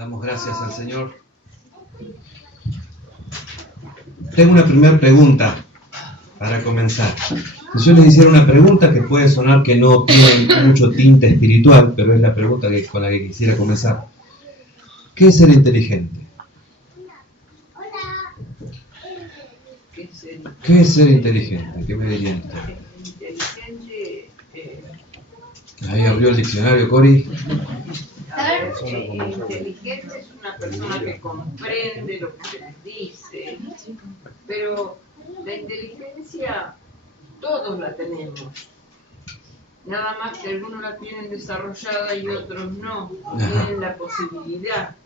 Damos gracias al Señor. Tengo una primera pregunta para comenzar. Si yo les hiciera una pregunta que puede sonar que no tiene mucho tinte espiritual, pero es la pregunta con la que quisiera comenzar. ¿Qué es ser inteligente? ¿Qué es ser inteligente? ¿Qué me dirían ustedes? Inteligente. Ahí abrió el diccionario, Cori. Inteligente es una persona que comprende lo que se les dice, pero la inteligencia todos la tenemos. Nada más que algunos la tienen desarrollada y otros no, tienen la posibilidad.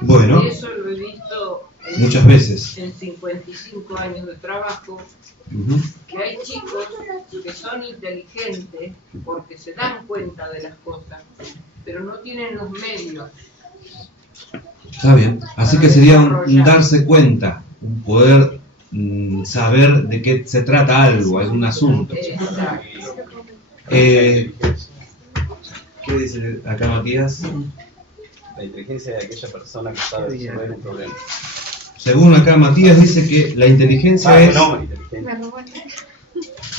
Bueno, y eso lo he visto muchas veces. En 55 años de trabajo, que hay chicos que son inteligentes porque se dan cuenta de las cosas, pero no tienen los medios. Está bien, así que sería un darse cuenta, un poder saber de qué se trata algo, algún asunto. ¿Qué dice acá Matías? La inteligencia de aquella persona que sabe resolver un problema. Según acá Matías dice que la inteligencia es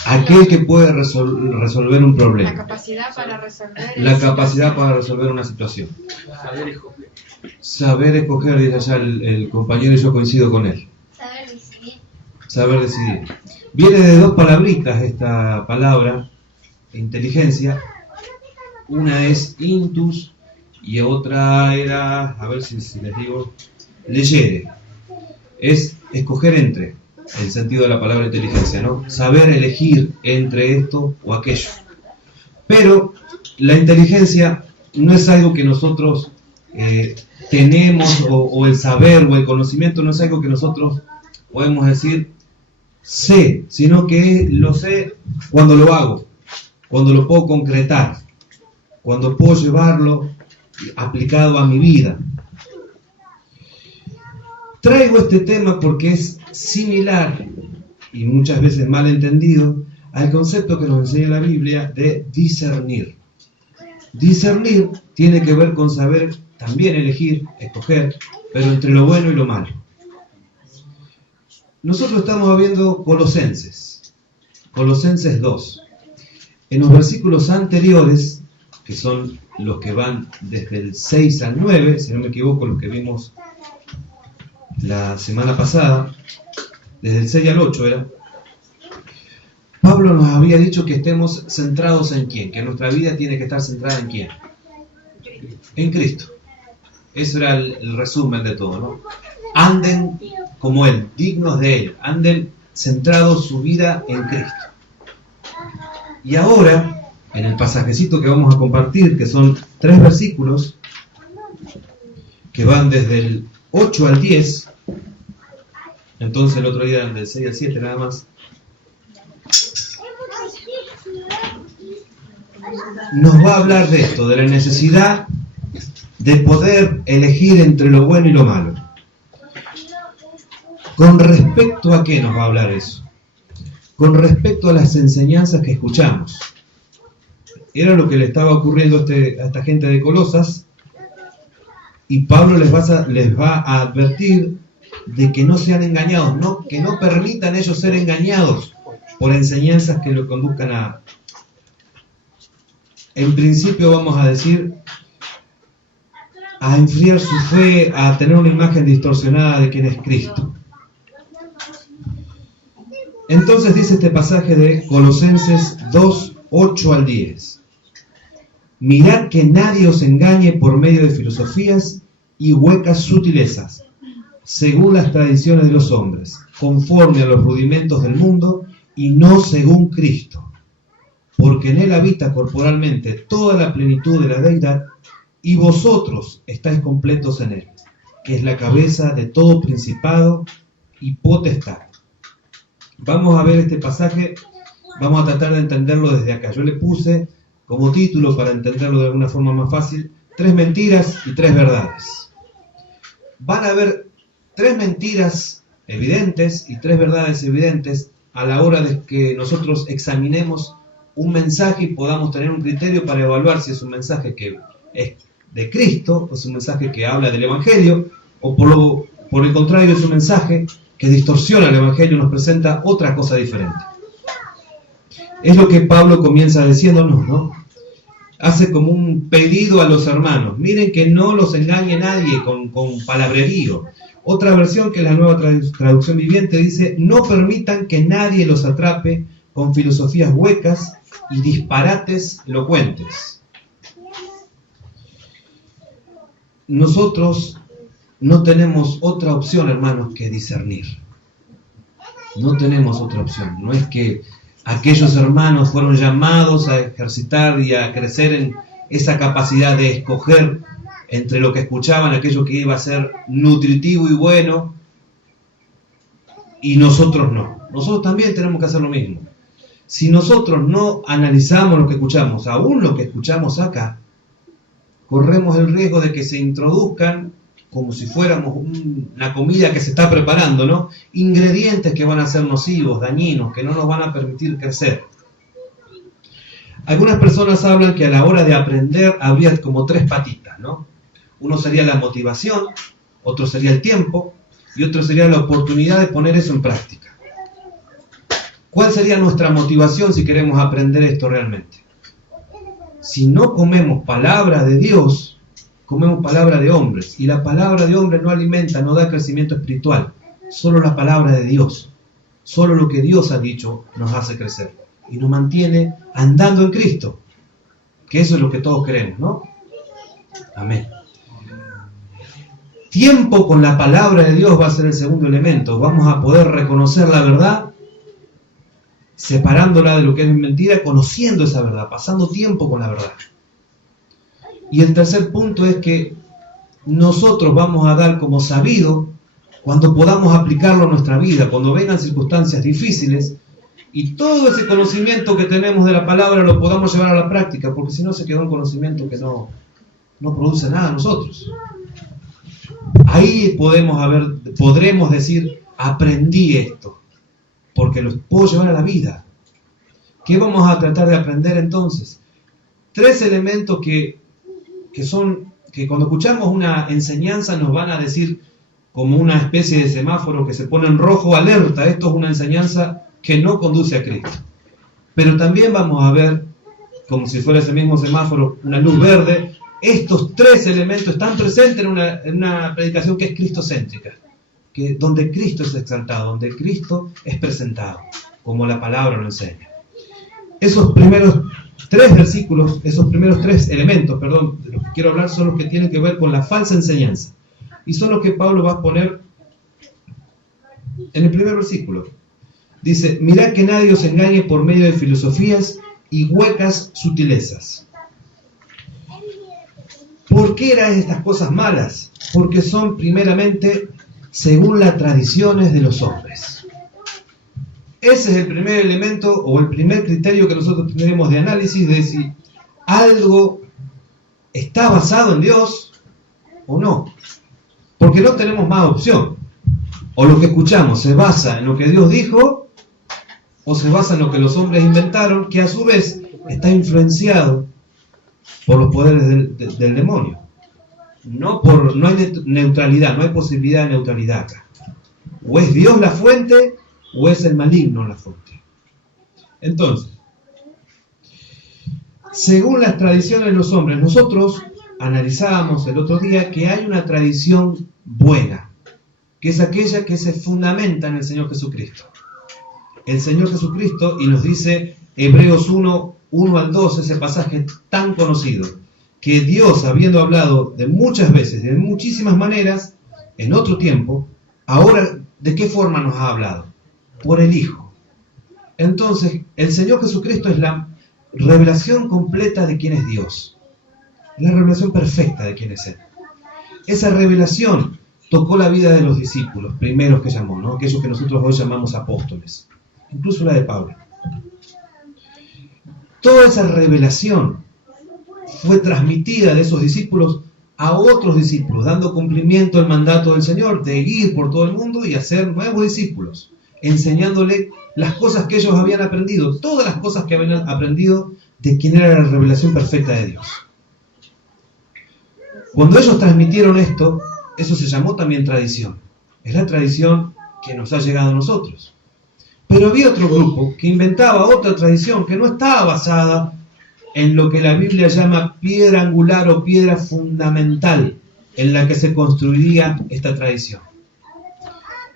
aquel que puede resolver un problema. La capacidad para resolver. La capacidad para resolver una situación. Saber escoger. Saber escoger, dice allá el compañero, y yo coincido con él. Saber decidir. Saber decidir. Viene de dos palabritas esta palabra, inteligencia. Una es intus y otra era, a ver si les digo, legere. Es escoger entre, el sentido de la palabra inteligencia, ¿no? Saber elegir entre esto o aquello. Pero la inteligencia no es algo que nosotros tenemos, o el saber o el conocimiento no es algo que nosotros podemos decir sé, sino que lo sé cuando lo hago, cuando lo puedo concretar, cuando puedo llevarlo aplicado a mi vida. Traigo este tema porque es similar y muchas veces mal entendido al concepto que nos enseña la Biblia de discernir. Discernir tiene que ver con saber también elegir, escoger, pero entre lo bueno y lo malo. Nosotros estamos viendo Colosenses 2. En los versículos anteriores, que son los que van desde el 6 al 9, si no me equivoco, los que vimos la semana pasada, desde el 6 al 8 era, Pablo nos había dicho que estemos centrados en quién, que nuestra vida tiene que estar centrada en quién, en Cristo. Ese era el resumen de todo, ¿no? Anden como Él, dignos de Él, anden centrados su vida en Cristo. Y ahora, en el pasajecito que vamos a compartir, que son 3 versículos, que van desde el 8 al 10, entonces el otro día eran del 6 al 7 nada más, nos va a hablar de esto, de la necesidad de poder elegir entre lo bueno y lo malo. ¿Con respecto a qué nos va a hablar eso? Con respecto a las enseñanzas que escuchamos. Era lo que le estaba ocurriendo a esta gente de Colosas, y Pablo les va a advertir de que no sean engañados, que no permitan ellos ser engañados por enseñanzas que lo conduzcan a... En principio vamos a decir, a enfriar su fe, a tener una imagen distorsionada de quién es Cristo. Entonces dice este pasaje de Colosenses 2, 8 al 10. Mirad que nadie os engañe por medio de filosofías y huecas sutilezas, según las tradiciones de los hombres, conforme a los rudimentos del mundo y no según Cristo. Porque en Él habita corporalmente toda la plenitud de la deidad, y vosotros estáis completos en Él, que es la cabeza de todo principado y potestad. Vamos a ver este pasaje, vamos a tratar de entenderlo desde acá. Yo le puse como título, para entenderlo de alguna forma más fácil, 3 mentiras y 3 verdades. Van a haber 3 mentiras evidentes y 3 verdades evidentes a la hora de que nosotros examinemos un mensaje y podamos tener un criterio para evaluar si es un mensaje que es de Cristo, es un mensaje que habla del Evangelio, o por el contrario es un mensaje que distorsiona el Evangelio y nos presenta otra cosa diferente. Es lo que Pablo comienza diciéndonos, ¿no? Hace como un pedido a los hermanos. Miren que no los engañe nadie con palabrerío. Otra versión, que es la Nueva Traducción Viviente, dice: no permitan que nadie los atrape con filosofías huecas y disparates elocuentes. Nosotros no tenemos otra opción, hermanos, que discernir. No tenemos otra opción. No es que aquellos hermanos fueron llamados a ejercitar y a crecer en esa capacidad de escoger entre lo que escuchaban, aquello que iba a ser nutritivo y bueno, y nosotros no. Nosotros también tenemos que hacer lo mismo. Si nosotros no analizamos lo que escuchamos, aún lo que escuchamos acá, corremos el riesgo de que se introduzcan, como si fuéramos una comida que se está preparando, ¿no? Ingredientes que van a ser nocivos, dañinos, que no nos van a permitir crecer. Algunas personas hablan que a la hora de aprender habría como 3 patitas, ¿no? Uno sería la motivación, otro sería el tiempo y otro sería la oportunidad de poner eso en práctica. ¿Cuál sería nuestra motivación si queremos aprender esto realmente? Si no comemos palabra de Dios, comemos palabra de hombres, y la palabra de hombres no alimenta, no da crecimiento espiritual. Solo la palabra de Dios, solo lo que Dios ha dicho nos hace crecer y nos mantiene andando en Cristo, que eso es lo que todos queremos, ¿no? Amén. Tiempo con la palabra de Dios va a ser el segundo elemento. Vamos a poder reconocer la verdad, separándola de lo que es mentira, conociendo esa verdad, pasando tiempo con la verdad. Y el tercer punto es que nosotros vamos a dar como sabido cuando podamos aplicarlo a nuestra vida, cuando vengan circunstancias difíciles y todo ese conocimiento que tenemos de la palabra lo podamos llevar a la práctica, porque si no se queda un conocimiento que no produce nada a nosotros. Ahí podremos decir: aprendí esto, porque lo puedo llevar a la vida. ¿Qué vamos a tratar de aprender entonces? 3 elementos que cuando escuchamos una enseñanza nos van a decir, como una especie de semáforo que se pone en rojo: alerta, esto es una enseñanza que no conduce a Cristo. Pero también vamos a ver, como si fuera ese mismo semáforo, una luz verde. Estos 3 elementos están presentes en una predicación que es cristocéntrica, donde Cristo es exaltado, donde Cristo es presentado, como la palabra lo enseña. Esos primeros 3 versículos, esos primeros 3 elementos, de los que quiero hablar, son los que tienen que ver con la falsa enseñanza. Y son los que Pablo va a poner en el primer versículo. Dice: mirad que nadie os engañe por medio de filosofías y huecas sutilezas. ¿Por qué eran estas cosas malas? Porque son primeramente según las tradiciones de los hombres. Ese es el primer elemento o el primer criterio que nosotros tenemos de análisis, de si algo está basado en Dios o no. Porque no tenemos más opción. O lo que escuchamos se basa en lo que Dios dijo, o se basa en lo que los hombres inventaron, que a su vez está influenciado por los poderes del demonio. No hay neutralidad, no hay posibilidad de neutralidad acá. O es Dios la fuente, o es el maligno la fuente. Entonces, según las tradiciones de los hombres, nosotros analizábamos el otro día que hay una tradición buena, que es aquella que se fundamenta en el Señor Jesucristo. El Señor Jesucristo, y nos dice Hebreos 1 al 2, ese pasaje tan conocido, que Dios, habiendo hablado de muchas veces, de muchísimas maneras, en otro tiempo, ahora, ¿de qué forma nos ha hablado? Por el Hijo. Entonces, el Señor Jesucristo es la revelación completa de quién es Dios. La revelación perfecta de quién es Él. Esa revelación tocó la vida de los discípulos, primeros que llamó, ¿no? Aquellos que nosotros hoy llamamos apóstoles, incluso la de Pablo. Toda esa revelación fue transmitida de esos discípulos a otros discípulos, dando cumplimiento al mandato del Señor de ir por todo el mundo y hacer nuevos discípulos, enseñándole las cosas que ellos habían aprendido, todas las cosas que habían aprendido de quién era la revelación perfecta de Dios. Cuando ellos transmitieron esto, eso se llamó también tradición. Es la tradición que nos ha llegado a nosotros. Pero había otro grupo que inventaba otra tradición que no estaba basada en lo que la Biblia llama piedra angular o piedra fundamental en la que se construiría esta tradición.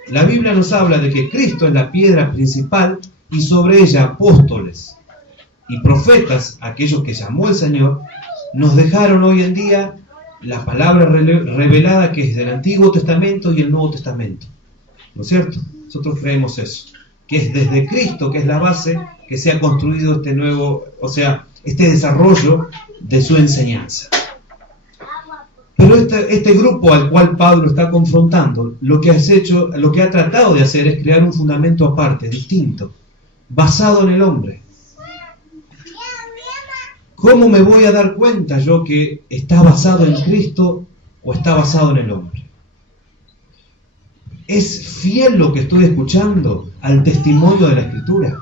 La Biblia nos habla de que Cristo es la piedra principal y sobre ella apóstoles y profetas, aquellos que llamó el Señor, nos dejaron hoy en día la palabra revelada que es del Antiguo Testamento y el Nuevo Testamento. ¿No es cierto? Nosotros creemos eso, que es desde Cristo, que es la base, que se ha construido este nuevo, este desarrollo de su enseñanza. Pero este grupo al cual Pablo está confrontando, lo que ha tratado de hacer es crear un fundamento aparte, distinto, basado en el hombre. ¿Cómo me voy a dar cuenta yo que está basado en Cristo o está basado en el hombre? ¿Es fiel lo que estoy escuchando al testimonio de la Escritura?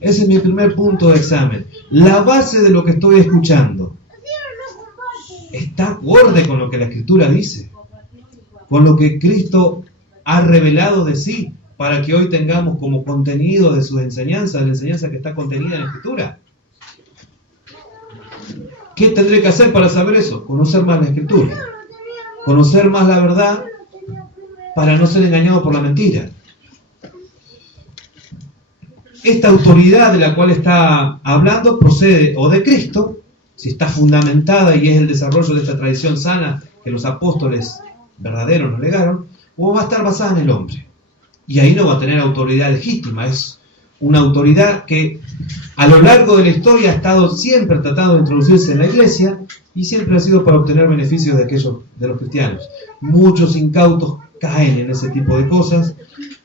Ese es mi primer punto de examen. La base de lo que estoy escuchando está acorde con lo que la Escritura dice, con lo que Cristo ha revelado de sí, para que hoy tengamos como contenido de sus enseñanzas, la enseñanza que está contenida en la Escritura. ¿Qué tendré que hacer para saber eso? Conocer más la Escritura, conocer más la verdad, para no ser engañado por la mentira. Esta autoridad de la cual está hablando procede o de Cristo, si está fundamentada y es el desarrollo de esta tradición sana que los apóstoles verdaderos nos legaron, o va a estar basada en el hombre. Y ahí no va a tener autoridad legítima, es una autoridad que a lo largo de la historia ha estado siempre tratando de introducirse en la iglesia y siempre ha sido para obtener beneficios de los cristianos. Muchos incautos caen en ese tipo de cosas.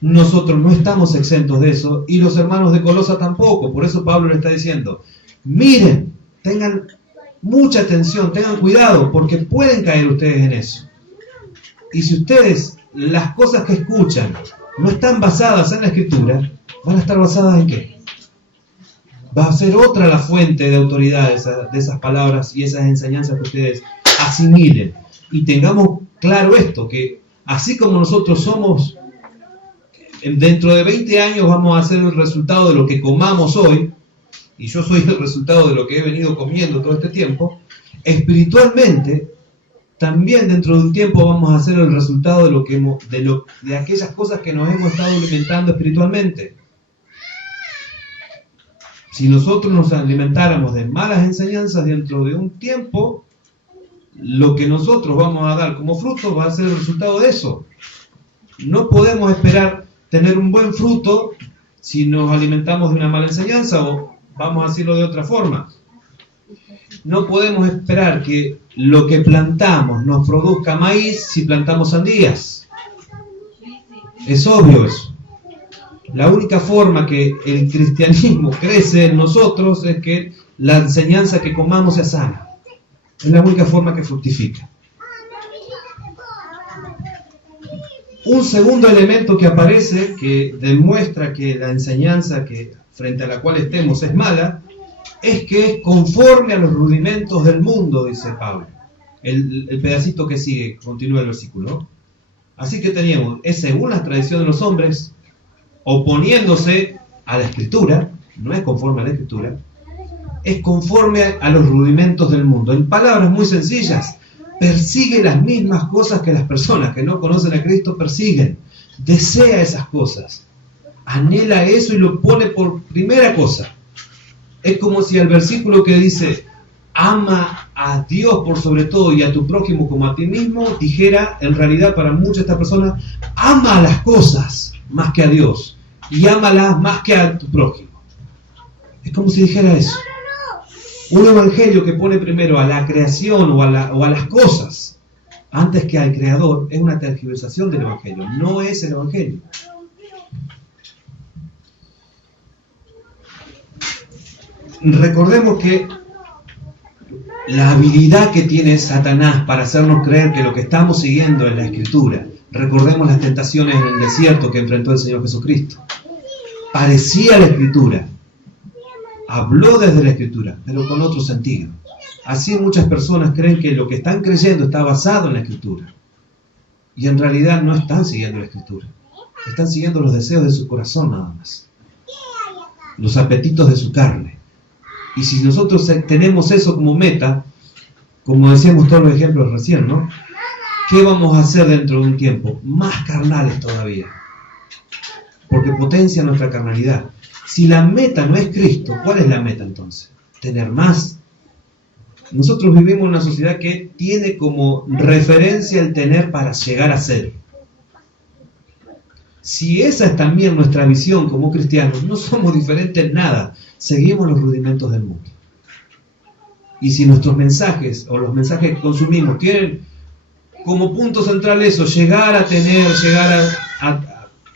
Nosotros no estamos exentos de eso y los hermanos de Colosa tampoco. Por eso Pablo le está diciendo, miren, tengan mucha atención, tengan cuidado, porque pueden caer ustedes en eso. Y si ustedes, las cosas que escuchan, no están basadas en la Escritura, ¿van a estar basadas en qué? Va a ser otra la fuente de autoridad de esas palabras y esas enseñanzas que ustedes asimilen. Y tengamos claro esto, que así como nosotros somos, dentro de 20 años vamos a ser el resultado de lo que comamos hoy, y yo soy el resultado de lo que he venido comiendo todo este tiempo, espiritualmente, también dentro de un tiempo vamos a ser el resultado de aquellas cosas que nos hemos estado alimentando espiritualmente. Si nosotros nos alimentáramos de malas enseñanzas dentro de un tiempo, lo que nosotros vamos a dar como fruto va a ser el resultado de eso. No podemos esperar tener un buen fruto si nos alimentamos de una mala enseñanza, o vamos a decirlo de otra forma. No podemos esperar que lo que plantamos nos produzca maíz si plantamos sandías. Es obvio eso. La única forma que el cristianismo crece en nosotros es que la enseñanza que comamos sea sana. Es la única forma que fructifica. Un segundo elemento que aparece, que demuestra que la enseñanza frente a la cual estemos es mala, es que es conforme a los rudimentos del mundo, dice Pablo. El pedacito que sigue, continúa el versículo. Así que teníamos, es según la tradición de los hombres, oponiéndose a la Escritura, no es conforme a la Escritura, es conforme a los rudimentos del mundo. En palabras muy sencillas, persigue las mismas cosas que las personas que no conocen a Cristo persiguen. Desea esas cosas, anhela eso y lo pone por primera cosa. Es como si el versículo que dice, ama a Dios por sobre todo y a tu prójimo como a ti mismo, dijera en realidad para muchas de estas personas, ama a las cosas más que a Dios y ámalas más que a tu prójimo. Es como si dijera eso. Un evangelio que pone primero a la creación o a las cosas antes que al creador es una tergiversación del evangelio, no es el evangelio. Recordemos que la habilidad que tiene Satanás para hacernos creer que lo que estamos siguiendo es la Escritura. Recordemos las tentaciones en el desierto que enfrentó el Señor Jesucristo. Parecía la Escritura. Habló desde la Escritura, pero con otro sentido. Así muchas personas creen que lo que están creyendo está basado en la Escritura. Y en realidad no están siguiendo la Escritura. Están siguiendo los deseos de su corazón nada más. Los apetitos de su carne. Y si nosotros tenemos eso como meta, como decíamos todos los ejemplos recién, ¿no? ¿Qué vamos a hacer dentro de un tiempo? Más carnales todavía. Porque potencia nuestra carnalidad. Si la meta no es Cristo, ¿cuál es la meta entonces? Tener más. Nosotros vivimos en una sociedad que tiene como referencia el tener para llegar a ser. Si esa es también nuestra visión como cristianos, no somos diferentes en nada. Seguimos los rudimentos del mundo. Y si nuestros mensajes o los mensajes que consumimos tienen como punto central eso, llegar a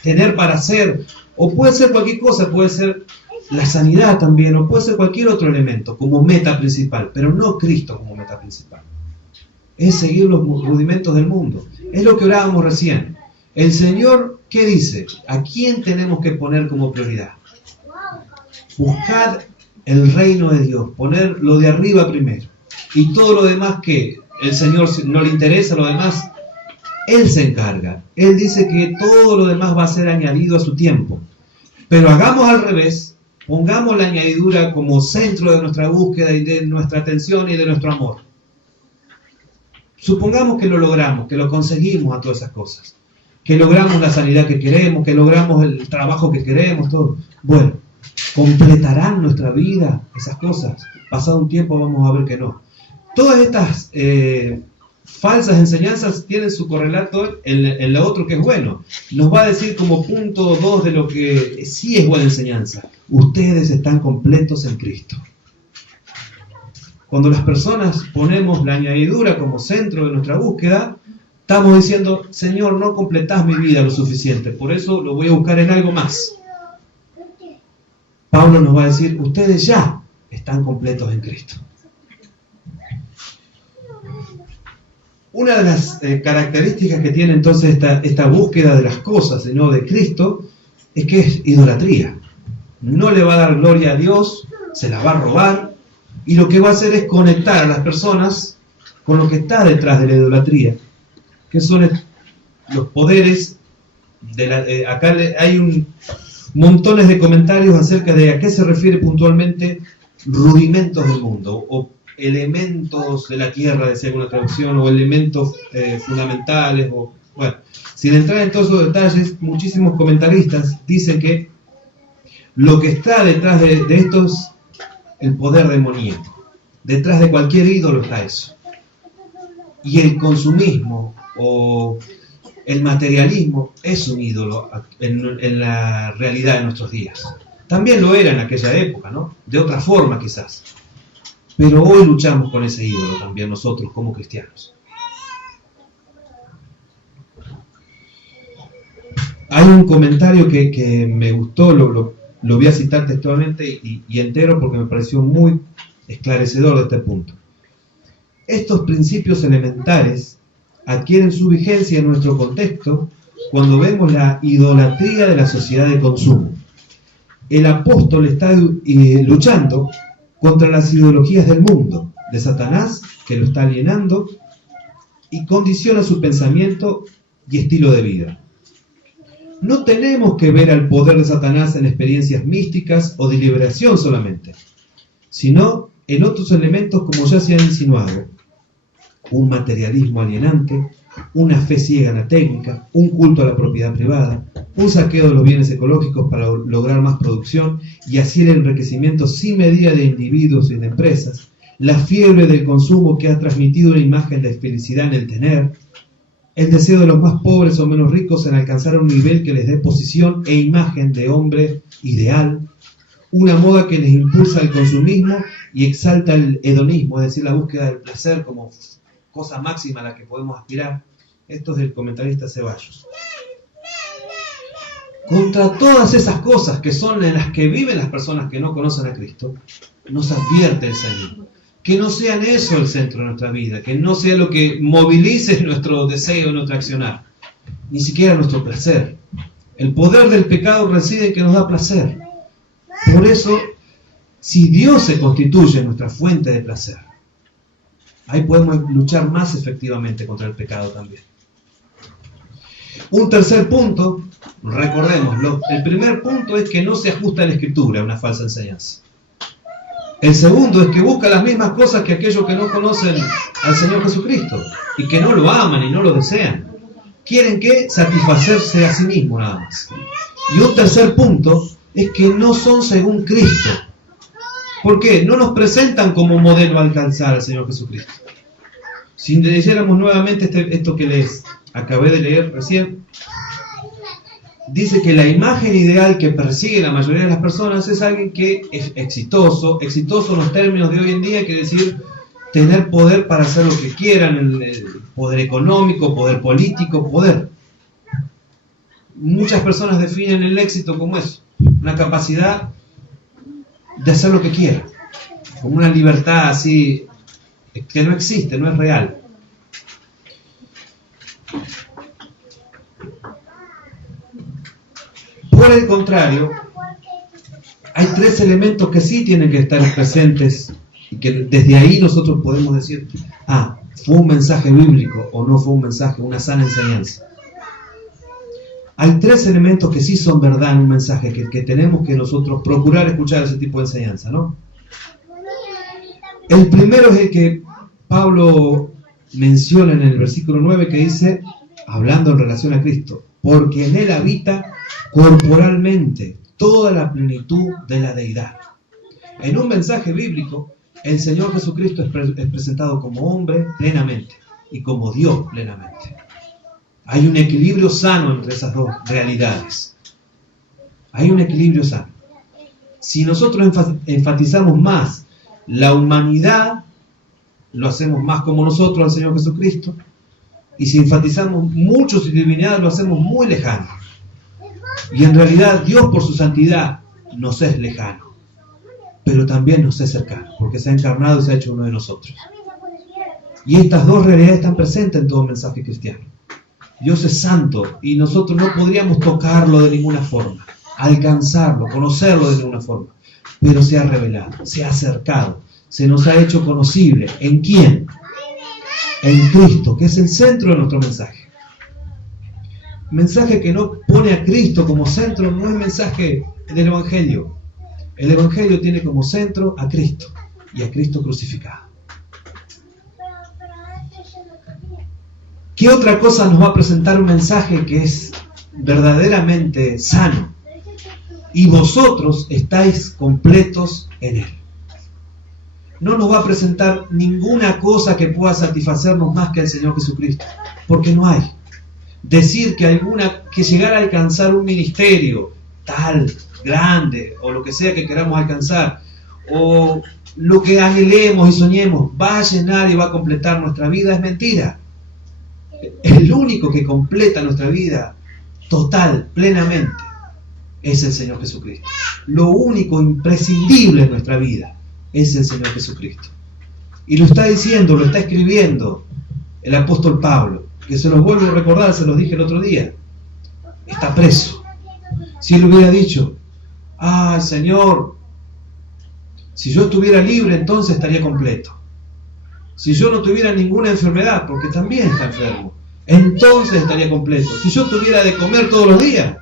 tener para ser, o puede ser cualquier cosa, puede ser la sanidad también, o puede ser cualquier otro elemento como meta principal, pero no Cristo como meta principal. Es seguir los rudimentos del mundo. Es lo que orábamos recién. El Señor, ¿qué dice? ¿A quién tenemos que poner como prioridad? Buscad el reino de Dios, poner lo de arriba primero. Y todo lo demás, que el Señor no le interesa, lo demás, Él se encarga. Él dice que todo lo demás va a ser añadido a su tiempo. Pero hagamos al revés, pongamos la añadidura como centro de nuestra búsqueda y de nuestra atención y de nuestro amor. Supongamos que lo logramos, que lo conseguimos a todas esas cosas. Que logramos la sanidad que queremos, que logramos el trabajo que queremos, todo. Bueno, ¿completarán nuestra vida esas cosas? Pasado un tiempo vamos a ver que no. Todas estas falsas enseñanzas tienen su correlato en lo otro que es bueno. Nos va a decir como punto 2 de lo que sí es buena enseñanza. Ustedes están completos en Cristo. Cuando las personas ponemos la añadidura como centro de nuestra búsqueda, estamos diciendo, Señor, no completás mi vida lo suficiente, por eso lo voy a buscar en algo más. Pablo nos va a decir, ustedes ya están completos en Cristo. Una de las características que tiene entonces esta búsqueda de las cosas y no de Cristo es que es idolatría. No le va a dar gloria a Dios, se la va a robar, y lo que va a hacer es conectar a las personas con lo que está detrás de la idolatría, que son los poderes. Acá hay montones de comentarios acerca de a qué se refiere puntualmente rudimentos del mundo, o elementos de la tierra, decía alguna traducción, o elementos fundamentales, o bueno, sin entrar en todos esos detalles, muchísimos comentaristas dicen que lo que está detrás de esto es el poder demoníaco. Detrás de cualquier ídolo está eso. Y el consumismo o el materialismo es un ídolo en la realidad de nuestros días. También lo era en aquella época, ¿no? De otra forma quizás. Pero hoy luchamos con ese ídolo también nosotros como cristianos. Hay un comentario que me gustó, lo voy a citar textualmente y entero porque me pareció muy esclarecedor de este punto. Estos principios elementales adquieren su vigencia en nuestro contexto cuando vemos la idolatría de la sociedad de consumo. El apóstol está luchando contra las ideologías del mundo, de Satanás, que lo está alienando y condiciona su pensamiento y estilo de vida. No tenemos que ver al poder de Satanás en experiencias místicas o de liberación solamente, sino en otros elementos como ya se han insinuado: un materialismo alienante, una fe ciega en la técnica, un culto a la propiedad privada, un saqueo de los bienes ecológicos para lograr más producción y así el enriquecimiento sin medida de individuos y de empresas, la fiebre del consumo que ha transmitido una imagen de felicidad en el tener, el deseo de los más pobres o menos ricos en alcanzar un nivel que les dé posición e imagen de hombre ideal, una moda que les impulsa el consumismo y exalta el hedonismo, es decir, la búsqueda del placer como cosa máxima a la que podemos aspirar. Esto es del comentarista Ceballos. Contra todas esas cosas que son en las que viven las personas que no conocen a Cristo, nos advierte el Señor. Que no sean eso el centro de nuestra vida, que no sea lo que movilice nuestro deseo, nuestro accionar, ni siquiera nuestro placer. El poder del pecado reside en que nos da placer. Por eso, si Dios se constituye nuestra fuente de placer, Ahí podemos luchar más efectivamente contra el pecado también. Un tercer punto, recordémoslo. El primer punto es que no se ajusta a la Escritura, una falsa enseñanza. El segundo es que busca las mismas cosas que aquellos que no conocen al Señor Jesucristo y que no lo aman y no lo desean. Quieren que satisfacerse a sí mismos nada más. Y un tercer punto es que no son según Cristo. ¿Por qué? No nos presentan como modelo a alcanzar al Señor Jesucristo. Si leyéramos nuevamente esto que les acabé de leer recién, dice que la imagen ideal que persigue la mayoría de las personas es alguien que es exitoso. Exitoso en los términos de hoy en día quiere decir tener poder para hacer lo que quieran, el poder económico, poder político, poder. Muchas personas definen el éxito como eso, una capacidad de hacer lo que quieran, como una libertad así que no existe, no es real. Por el contrario, hay tres elementos que sí tienen que estar presentes y que desde ahí nosotros podemos decir, fue un mensaje bíblico o no fue un mensaje, una sana enseñanza. Hay tres elementos que sí son verdad en un mensaje que tenemos que nosotros procurar escuchar ese tipo de enseñanza, ¿no? El primero es el que Pablo menciona en el versículo 9 que dice, hablando en relación a Cristo, porque en Él habita corporalmente toda la plenitud de la deidad. En un mensaje bíblico, el Señor Jesucristo es presentado como hombre plenamente y como Dios plenamente. Hay un equilibrio sano entre esas dos realidades. Hay un equilibrio sano. Si nosotros enfatizamos más la humanidad, lo hacemos más como nosotros al Señor Jesucristo. Y si enfatizamos mucho su divinidad, lo hacemos muy lejano. Y en realidad Dios por su santidad nos es lejano, pero también nos es cercano, porque se ha encarnado y se ha hecho uno de nosotros. Y estas dos realidades están presentes en todo mensaje cristiano. Dios es santo y nosotros no podríamos tocarlo de ninguna forma, alcanzarlo, conocerlo de ninguna forma, pero se ha revelado, se ha acercado, se nos ha hecho conocible. ¿En quién? En Cristo, que es el centro de nuestro mensaje. Mensaje que no pone a Cristo como centro no es mensaje del Evangelio. El Evangelio tiene como centro a Cristo y a Cristo crucificado. ¿Qué otra cosa nos va a presentar un mensaje que es verdaderamente sano? Y vosotros estáis completos en Él. No nos va a presentar ninguna cosa que pueda satisfacernos más que el Señor Jesucristo, porque no hay. Decir que llegar a alcanzar un ministerio tal, grande, o lo que sea que queramos alcanzar, o lo que anhelemos y soñemos, va a llenar y va a completar nuestra vida, es mentira. El único que completa nuestra vida total, plenamente, es el Señor Jesucristo. Lo único imprescindible en nuestra vida es el Señor Jesucristo. Y lo está diciendo, lo está escribiendo el apóstol Pablo, que se los vuelvo a recordar, se los dije el otro día. Está preso. Si él hubiera dicho, Señor, si yo estuviera libre, entonces estaría completo. Si yo no tuviera ninguna enfermedad, porque también está enfermo, entonces estaría completo. Si yo tuviera de comer todos los días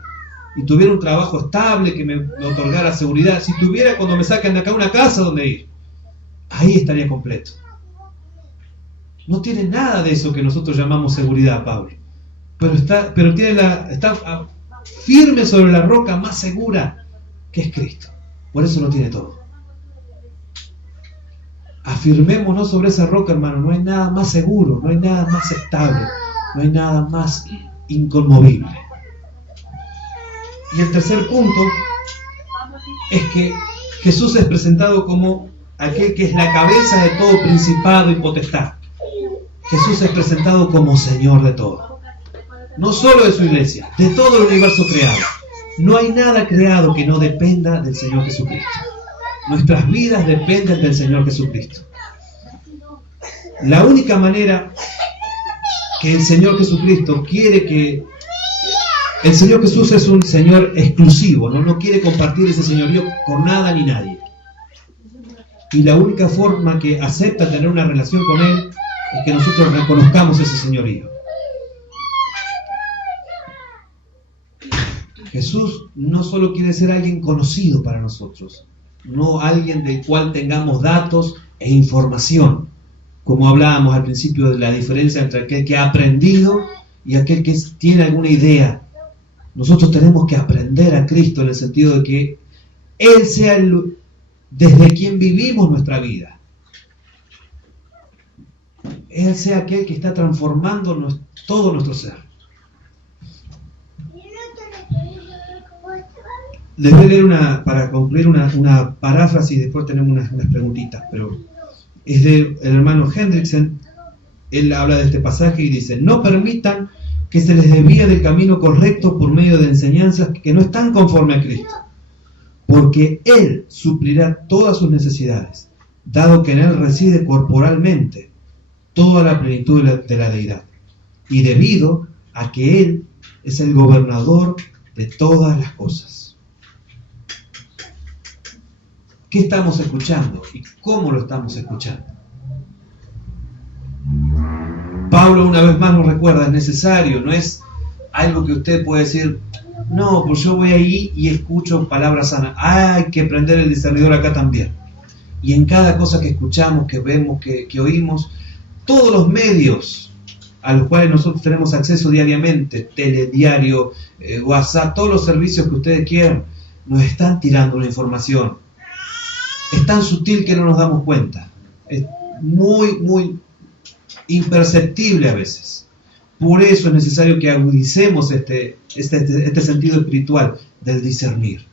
y tuviera un trabajo estable que me otorgara seguridad, si tuviera cuando me saquen de acá una casa donde ir, ahí estaría completo. No tiene nada de eso que nosotros llamamos seguridad, Pablo, pero está firme sobre la roca más segura que es Cristo. Por eso lo tiene todo. Afirmémonos sobre esa roca, hermano. No hay nada más seguro, no hay nada más estable, no hay nada más inconmovible. Y el tercer punto es que Jesús es presentado como aquel que es la cabeza de todo principado y potestad. Jesús es presentado como Señor de todo. No solo de su iglesia, de todo el universo creado. No hay nada creado que no dependa del Señor Jesucristo. Nuestras vidas dependen del Señor Jesucristo. La única manera que el Señor Jesucristo quiere que... El Señor Jesús es un Señor exclusivo, no quiere compartir ese señorío con nada ni nadie. Y la única forma que acepta tener una relación con Él es que nosotros reconozcamos ese señorío. Jesús no solo quiere ser alguien conocido para nosotros, no alguien del cual tengamos datos e información, como hablábamos al principio de la diferencia entre aquel que ha aprendido y aquel que tiene alguna idea. Nosotros tenemos que aprender a Cristo en el sentido de que Él sea desde quien vivimos nuestra vida. Él sea aquel que está transformando todo nuestro ser. Les voy a leer para concluir una paráfrasis, después tenemos unas preguntitas, pero es del hermano Hendrickson. Él habla de este pasaje y dice: no permitan que se les desvíe del camino correcto por medio de enseñanzas que no están conforme a Cristo, porque Él suplirá todas sus necesidades, dado que en Él reside corporalmente toda la plenitud de la deidad, y debido a que Él es el gobernador de todas las cosas. ¿Qué estamos escuchando y cómo lo estamos escuchando? Pablo una vez más nos recuerda, es necesario, no es algo que usted puede decir, no, pues yo voy ahí y escucho palabras sanas. Hay que prender el discernidor acá también. Y en cada cosa que escuchamos, que vemos, que oímos, todos los medios a los cuales nosotros tenemos acceso diariamente, telediario, WhatsApp, todos los servicios que ustedes quieran, nos están tirando una información. Es tan sutil que no nos damos cuenta. Es muy, muy imperceptible a veces. Por eso es necesario que agudicemos este sentido espiritual del discernir.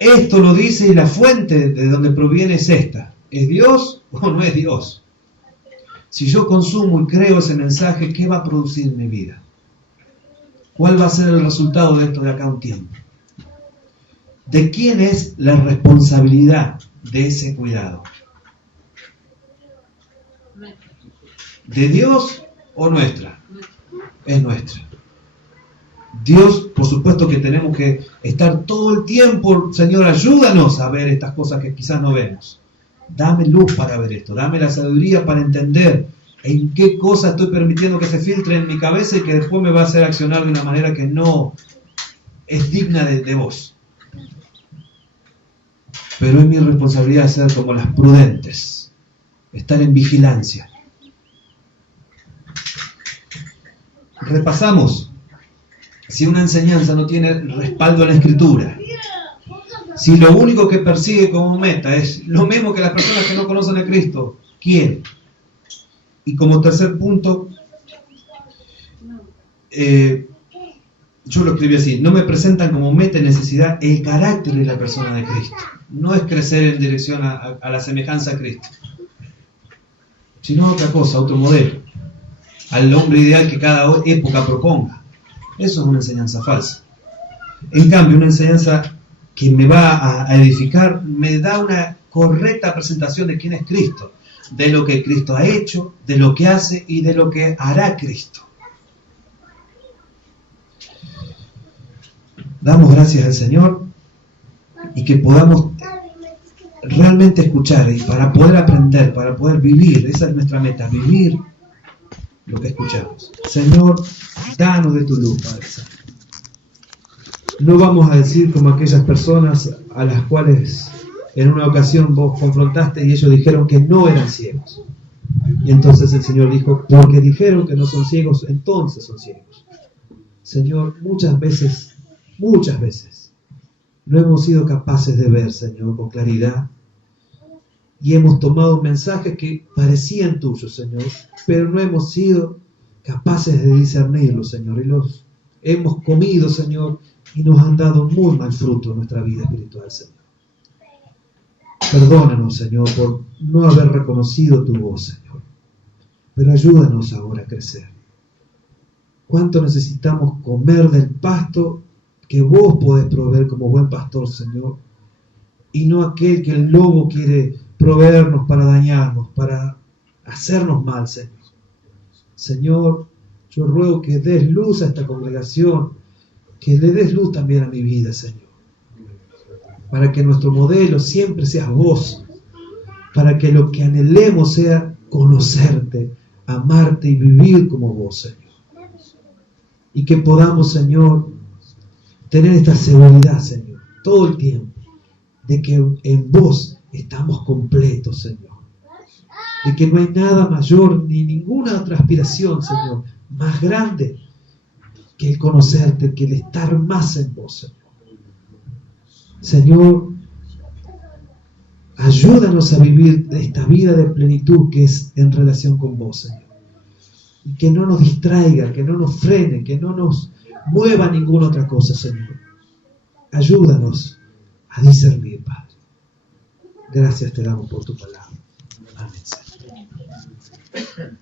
Esto lo dice y la fuente de donde proviene es esta. ¿Es Dios o no es Dios? Si yo consumo y creo ese mensaje, ¿qué va a producir en mi vida? ¿Cuál va a ser el resultado de esto de acá a un tiempo? ¿De quién es la responsabilidad de ese cuidado? ¿De Dios o nuestra? Es nuestra. Dios, por supuesto que tenemos que estar todo el tiempo, Señor, ayúdanos a ver estas cosas que quizás no vemos. Dame luz para ver esto, dame la sabiduría para entender en qué cosa estoy permitiendo que se filtre en mi cabeza y que después me va a hacer accionar de una manera que no es digna de vos. Pero es mi responsabilidad ser como las prudentes, estar en vigilancia. Repasamos. Si una enseñanza no tiene respaldo en la Escritura, si lo único que persigue como meta es lo mismo que las personas que no conocen a Cristo quieren. Y como tercer punto, yo lo escribí así: no me presentan como meta y necesidad el carácter y la persona de Cristo. No es crecer en dirección a la semejanza a Cristo, sino otra cosa, otro modelo, al hombre ideal que cada época proponga. Eso es una enseñanza falsa. En cambio, una enseñanza que me va a edificar, me da una correcta presentación de quién es Cristo, de lo que Cristo ha hecho, de lo que hace y de lo que hará Cristo. Damos gracias al Señor y que podamos realmente escuchar, y para poder aprender, para poder vivir, esa es nuestra meta, vivir lo que escuchamos. Señor, danos de tu luz, Padre Santo. No vamos a decir como aquellas personas a las cuales en una ocasión vos confrontaste y ellos dijeron que no eran ciegos. Y entonces el Señor dijo, porque dijeron que no son ciegos, entonces son ciegos. Señor, muchas veces, no hemos sido capaces de ver, Señor, con claridad. Y hemos tomado mensajes que parecían tuyos, Señor, pero no hemos sido capaces de discernirlos, Señor. Y los hemos comido, Señor, y nos han dado muy mal fruto en nuestra vida espiritual, Señor. Perdónanos, Señor, por no haber reconocido tu voz, Señor. Pero ayúdanos ahora a crecer. ¿Cuánto necesitamos comer del pasto que vos podés proveer como buen pastor, Señor? Y no aquel que el lobo quiere proveernos para dañarnos, para hacernos mal, Señor. Señor, yo ruego que des luz a esta congregación, que le des luz también a mi vida, Señor. para que nuestro modelo siempre seas vos, para que lo que anhelemos sea conocerte, amarte y vivir como vos, Señor. Y que podamos, Señor, tener esta seguridad, Señor, todo el tiempo, de que en vos estamos completos, Señor. De que no hay nada mayor ni ninguna otra aspiración, Señor, más grande que el conocerte, que el estar más en vos, Señor. Señor, ayúdanos a vivir esta vida de plenitud que es en relación con vos, Señor. Y que no nos distraiga, que no nos frene, que no nos mueva ninguna otra cosa, Señor. Ayúdanos a discernir, Padre. Gracias te damos por tu palabra. Amén, Señor.